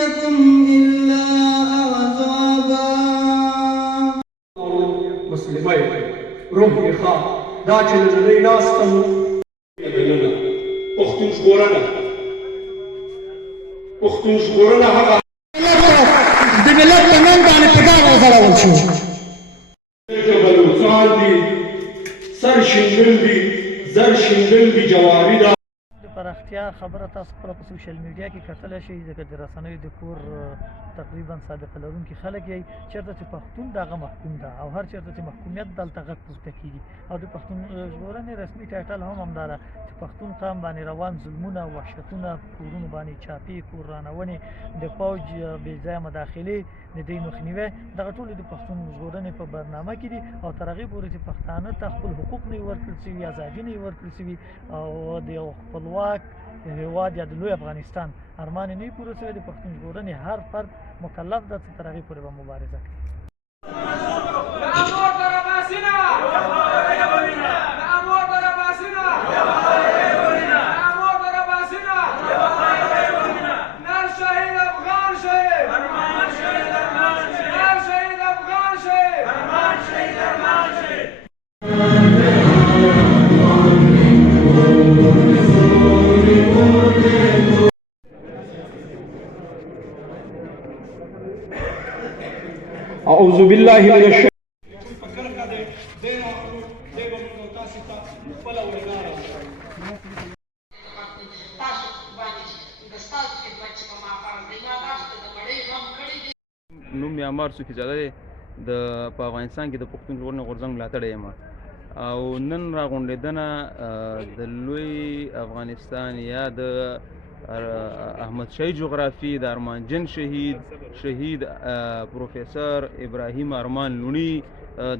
يزدكم إلا عذابا. مسلمي روح إخاء داخل لدي ناس تمو أختن شغورنا هغا د ملت په نوم باندې په دار وځړول شو. بلوچان دي سر شیندل دي زر شیندل دي جوابي دا د پراختیا خبره تاسو خپله په سوشل میډیا کې کتلی شئ ځکه د رسنیو د کور تقریبا سابقه لرونکي خلک یې چېرته چې پښتون د هغه محکوم ده او هر چېرته چې محکومیت دلته غږ پورته کېږي او د پښتون ژغورنې رسمي ټایټل هم همدا ده چې پښتون قام باندې روان ظلمونه وحشتونه کورونو باندې چاپې کور رانونې د فوج بې ځایه مداخلې د دې مخنیوی دغه ټولې د پښتون ژغورنې په برنامه کې دي او تر هغې پورې چې پښتانه ته خپل حقوق نه وي ورکړل سوي ازادي نه وي ورکړل سوي او د یو خپلواک هېواد یا د لوی افغانستان ارمان یې نه وي پوره سوی د پښتون ژغورنې هر فرد مکلف ده چې تر هغې پورې به مبارزه کوي. أعوذ بالله من الشيطان نوم یې عمار صوفیزاده دی په افغانستان کې د پښتون ژغورنې غورځنګ ملاتړی یم او نن راغونډېدنه د لوی افغانستان یا د احمد شاهي جغرافي د ارمانجن شهید پروفیسر ابراهیم ارمان لوني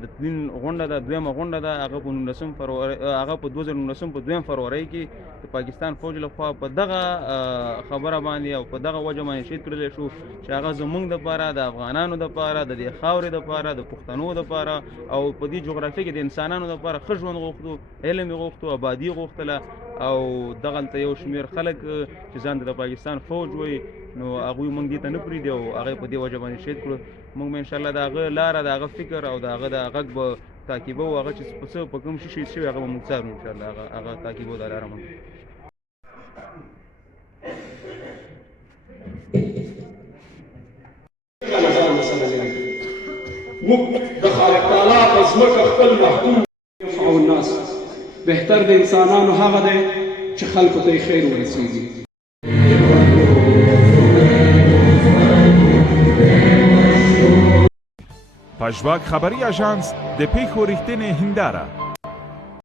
د دین غونډه ده دویمه غونډه ده هغه په 2019 په 2 فروری کې د پاکستان فوج لخوا په دغه خبره باندې او په دغه وجه باندې شهید کړلی شو چې هغه زموږ دپاره د افغانانو دپاره د دې خاورې دپاره د پښتنو دپاره او په دې جغرافیه کې د انسانانو دپاره ښه ژوند غوښتو علم یې غوښتو ابادي غوښتله او دغلته یو شمېر خلک چې ځان د پاکستان فوج وایي نو هغوی موږ دې ته نه پرېږدي او هغه په دې وجه باندې شهید کړو موږ به انشاءالله د هغه لاره د هغه فکر او د هغه د غږ به تعقیبو هغه چې په کوم شي شهید شوي هغه به موږ څارو انشاءالله هغه تعقیبو دا لاره موږ موږ د خالق تعالی په ځمکه خپل محکوم او الناس بهتر د انسانانو هغه دی چې خلکو ته یې خیر ورسېږي. پژواک خبری اژانس د پیښو ریښتینې هنداره